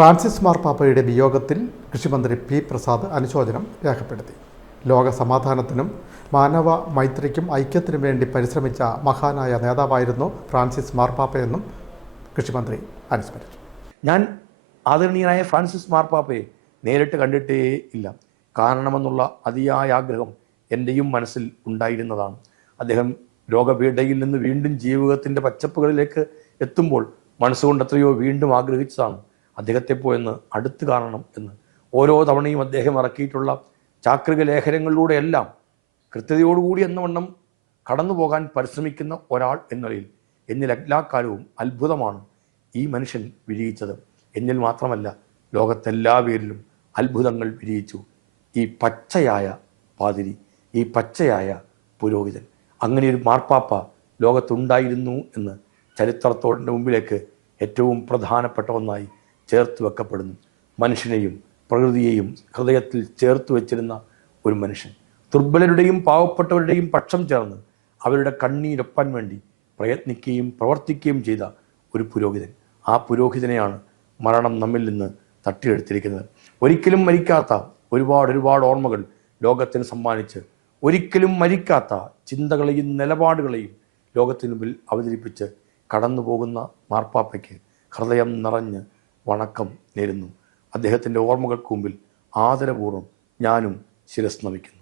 Francis മാർപ്പാപ്പയുടെ വിയോഗത്തിൽ കൃഷിമന്ത്രി പി പ്രസാദ് അനുശോചനം രേഖപ്പെടുത്തി. ലോക സമാധാനത്തിനും മാനവ മൈത്രിക്കും ഐക്യത്തിനും വേണ്ടി പരിശ്രമിച്ച മഹാനായ നേതാവായിരുന്നു ഫ്രാൻസിസ് മാർപ്പാപ്പയെന്നും കൃഷിമന്ത്രി അനുസ്മരിച്ചു. ഞാൻ ആദരണീയനായ ഫ്രാൻസിസ് മാർപ്പാപ്പയെ നേരിട്ട് കണ്ടിട്ടേ ഇല്ല. കാണണമെന്നുള്ള അതിയായ ആഗ്രഹം എൻ്റെയും മനസ്സിൽ ഉണ്ടായിരുന്നതാണ്. അദ്ദേഹം രോഗപീഠയിൽ നിന്ന് വീണ്ടും ജീവിതത്തിൻ്റെ പച്ചപ്പുകളിലേക്ക് എത്തുമ്പോൾ മനസ്സുകൊണ്ട് എത്രയോ വീണ്ടും ആഗ്രഹിച്ചതാണ് അദ്ദേഹത്തെപ്പോയെന്ന് അടുത്ത് കാണണം എന്ന്. ഓരോ തവണയും അദ്ദേഹം ഇറക്കിയിട്ടുള്ള ചാക്രിക ലേഖനങ്ങളിലൂടെയെല്ലാം കൃത്യതയോടുകൂടി എന്നവണ്ണം കടന്നു പോകാൻ പരിശ്രമിക്കുന്ന ഒരാൾ എന്ന നിലയിൽ എന്നിൽ എല്ലാ കാലവും അത്ഭുതമാണ് ഈ മനുഷ്യൻ വിരിയിച്ചത്. എന്നിൽ മാത്രമല്ല, ലോകത്തെല്ലാ പേരിലും അത്ഭുതങ്ങൾ വിരിയിച്ചു ഈ പച്ചയായ പാതിരി, ഈ പച്ചയായ പുരോഹിതൻ. അങ്ങനെ ഒരു മാർപ്പാപ്പ ലോകത്തുണ്ടായിരുന്നു എന്ന് ചരിത്രത്തോടിൻ്റെ മുമ്പിലേക്ക് ഏറ്റവും പ്രധാനപ്പെട്ട ഒന്നായി ചേർത്ത് വെക്കപ്പെടുന്നു. മനുഷ്യനെയും പ്രകൃതിയെയും ഹൃദയത്തിൽ ചേർത്ത് വെച്ചിരുന്ന ഒരു മനുഷ്യൻ, ദുർബലരുടെയും പാവപ്പെട്ടവരുടെയും പക്ഷം ചേർന്ന് അവരുടെ കണ്ണീരൊപ്പാൻ വേണ്ടി പ്രയത്നിക്കുകയും പ്രവർത്തിക്കുകയും ചെയ്ത ഒരു പുരോഹിതൻ. ആ പുരോഹിതനെയാണ് മരണം നമ്മിൽ നിന്ന് തട്ടിയെടുത്തിരിക്കുന്നത്. ഒരിക്കലും മരിക്കാത്ത ഒരുപാട് ഓർമ്മകൾ ലോകത്തിന് സമ്മാനിച്ച്, ഒരിക്കലും മരിക്കാത്ത ചിന്തകളെയും നിലപാടുകളെയും ലോകത്തിന് മുമ്പിൽ അവതരിപ്പിച്ച് കടന്നു പോകുന്ന മാർപ്പാപ്പയ്ക്ക് ഹൃദയം നിറഞ്ഞ് വണക്കം നേരുന്നു. അദ്ദേഹത്തിൻ്റെ ഓർമ്മകൾക്ക് മുമ്പിൽ ആദരപൂർവ്വം ഞാനും ശിരസ് നമിക്കുന്നു.